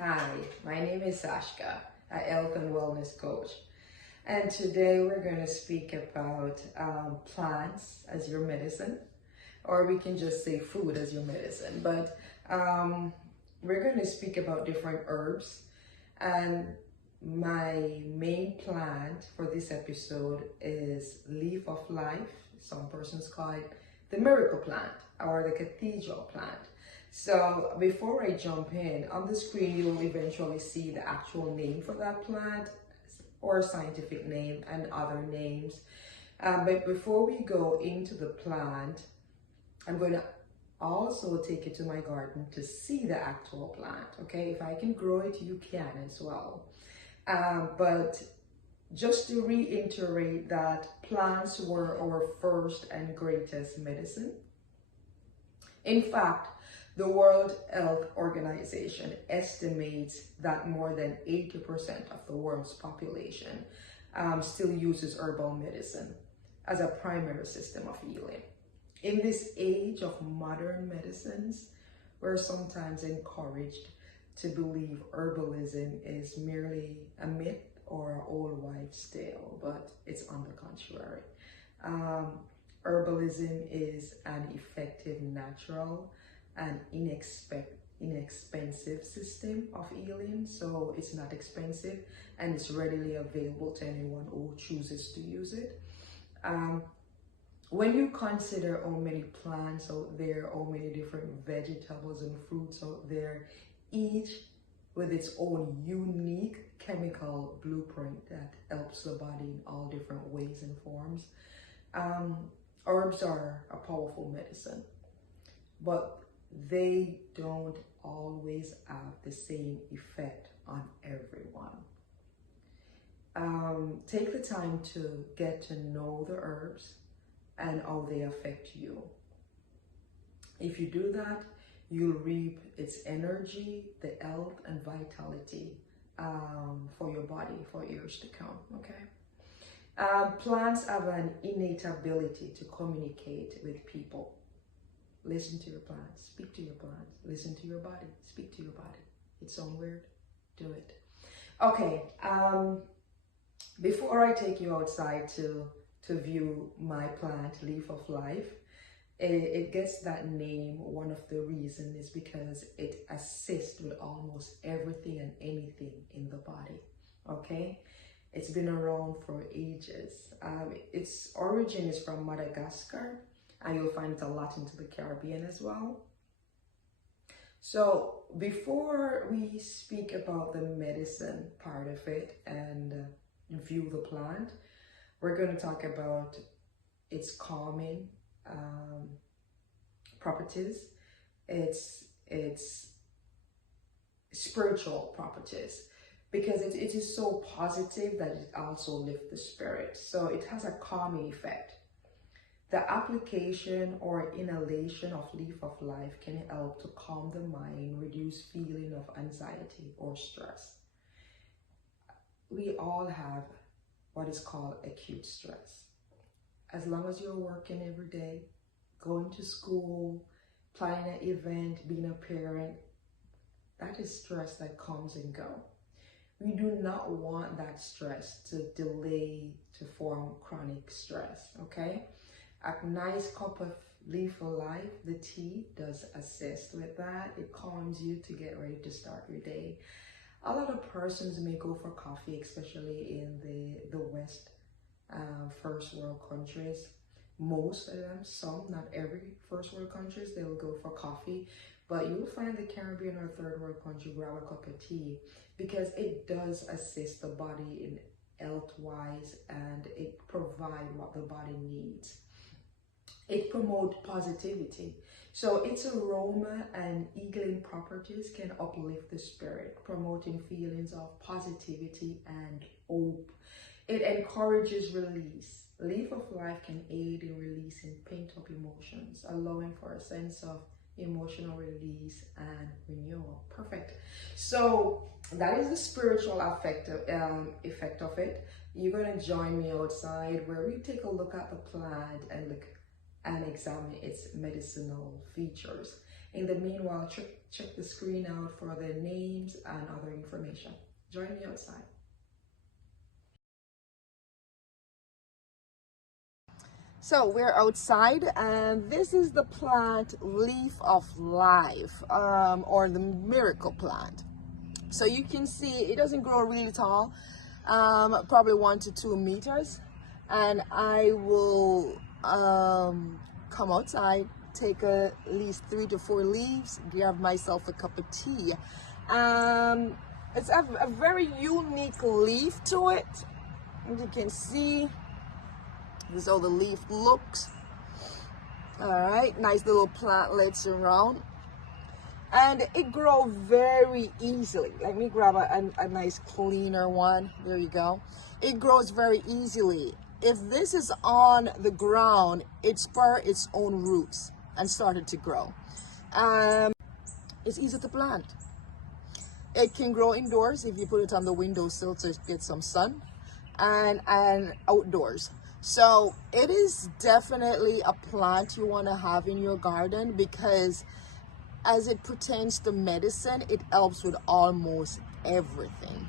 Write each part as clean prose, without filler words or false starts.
Hi, my name is Sashka, a health and wellness coach. And today we're going to speak about plants as your medicine, or we can just say food as your medicine. But we're going to speak about different herbs. And my main plant for this episode is leaf of life. Some persons call it the miracle plant or the cathedral plant. So before I jump in, on the screen you will eventually see the actual name for that plant or scientific name and other names. But before we go into the plant, I'm going to also take you to my garden to see the actual plant. Okay, if I can grow it, you can as well. But just to reiterate that plants were our first and greatest medicine. In fact, the World Health Organization estimates that more than 80% of the world's population still uses herbal medicine as a primary system of healing. In this age of modern medicines, we're sometimes encouraged to believe herbalism is merely a myth or an old wives' tale, but it's on the contrary. Herbalism is an effective, natural, and inexpensive system of healing. So it's not expensive and it's readily available to anyone who chooses to use it. When you consider how many plants out there, how many different vegetables and fruits out there, each with its own unique chemical blueprint that helps the body in all different ways and forms, herbs are a powerful medicine, but they don't always have the same effect on everyone. Take the time to get to know the herbs and how they affect you. If you do that, you'll reap its energy, the health and vitality for your body for years to come, okay? Plants have an innate ability to communicate with people. Listen to your plants, speak to your plants, listen to your body, speak to your body. It sounds weird? Do it. Okay, before I take you outside to view my plant, Leaf of Life, it gets that name. One of the reasons is because it assists with almost everything and anything in the body, okay? It's been around for ages. Its origin is from Madagascar, and you'll find it a lot into the Caribbean as well. So before we speak about the medicine part of it and view the plant, we're going to talk about its calming properties, its spiritual properties, because it is so positive that it also lifts the spirit. So it has a calming effect. The application or inhalation of Leaf of Life can help to calm the mind, reduce feeling of anxiety or stress. We all have what is called acute stress. As long as you're working every day, going to school, planning an event, being a parent, that is stress that comes and goes. We do not want that stress to delay to form chronic stress, okay? A nice cup of Leaf of Life, the tea, does assist with that. It calms you to get ready to start your day. A lot of persons may go for coffee, especially in the West, first world countries. Most of them, some, not every first world countries, they will go for coffee. But you'll find the Caribbean or third world country grab a cup of tea because it does assist the body in health-wise and it provides what the body needs. It promotes positivity. So its aroma and healing properties can uplift the spirit, promoting feelings of positivity and hope. It encourages release. Leaf of Life can aid in releasing pent-up emotions, allowing for a sense of emotional release and renewal. Perfect. So that is the spiritual effect of it. You're going to join me outside where we take a look at the plant and examine its medicinal features. In the meanwhile, check the screen out for the names and other information. Join me outside. So we're outside, and this is the plant Leaf of Life, or the miracle plant. So you can see it doesn't grow really tall, probably 1 to 2 meters. And I will come outside, take at least 3 to 4 leaves, grab myself a cup of tea. It's a very unique leaf to it. As you can see, this is how the leaf looks. All right, nice little plantlets around. And it grows very easily. Let me grab a nice cleaner one. There you go. It grows very easily. If this is on the ground, it spurs its own roots and started to grow. It's easy to plant. It can grow indoors if you put it on the windowsill to get some sun, and outdoors. So it is definitely a plant you want to have in your garden, because as it pertains to medicine, it helps with almost everything.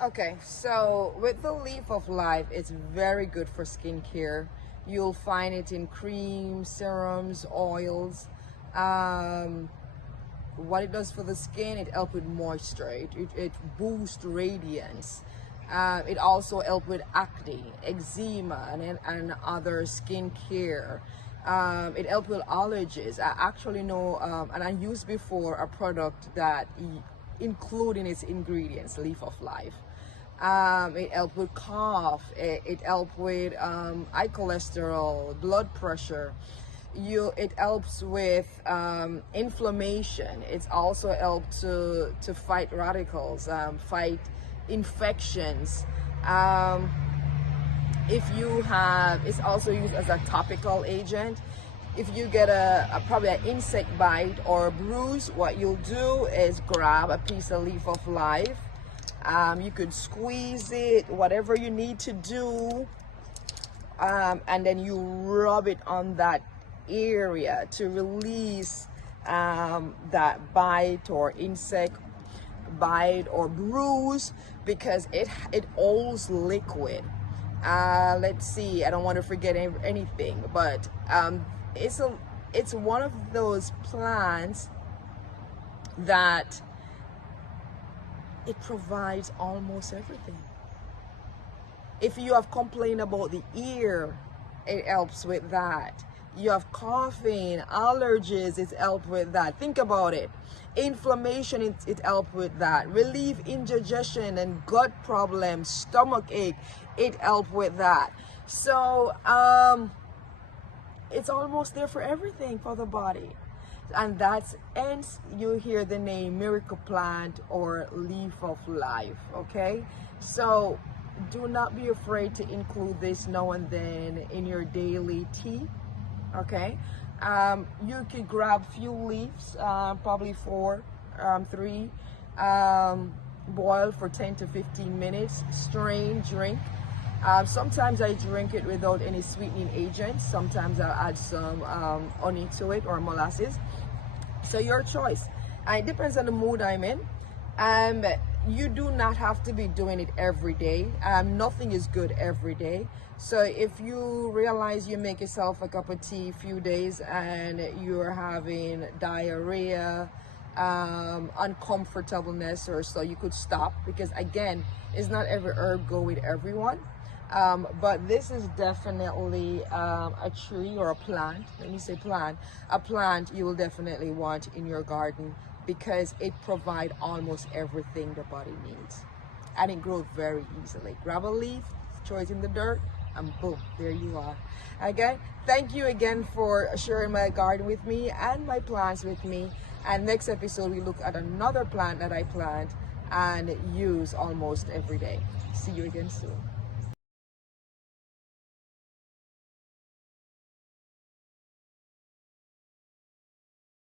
Okay, so with the Leaf of Life, it's very good for skincare. You'll find it in creams, serums, oils. What it does for the skin, it helps with moisture, it boosts radiance. It also helps with acne, eczema, and other skin care. It helps with allergies. I actually know, and I used before a product that including its ingredients, Leaf of Life. It helps with cough. It helps with high cholesterol, blood pressure. It helps with inflammation. It's also helped to fight radicals, fight infections. It's also used as a topical agent. If you get probably an insect bite or a bruise, what you'll do is grab a piece of Leaf of Life. You could squeeze it, whatever you need to do, and then you rub it on that area to release that bite or insect bite or bruise, because it holds liquid. Let's see, I don't want to forget anything, but it's one of those plants that it provides almost everything. If you have complained about the ear, it helps with that. You have coughing, allergies, it helps with that. Think about it. Inflammation, it helps with that. Relieve indigestion and gut problems, stomach ache, it helps with that. So it's almost there for everything for the body. And hence you hear the name miracle plant or Leaf of Life. Okay, so do not be afraid to include this now and then in your daily tea. Okay, you could grab few leaves, probably 4, 3, boil for 10 to 15 minutes, strain, drink. Sometimes I drink it without any sweetening agents. Sometimes I'll add some honey to it or molasses. So your choice. It depends on the mood I'm in. You do not have to be doing it every day. Nothing is good every day. So if you realize you make yourself a cup of tea a few days and you're having diarrhea, uncomfortableness or so, you could stop, because again, it's not every herb go with everyone. But this is definitely a tree or a plant. Let me say plant. A plant you will definitely want in your garden, because it provides almost everything the body needs, and it grows very easily. Grab a leaf, throw it in the dirt, and boom, there you are. Okay, thank you again for sharing my garden with me and my plants with me. And next episode we look at another plant that I plant and use almost every day. See you again soon.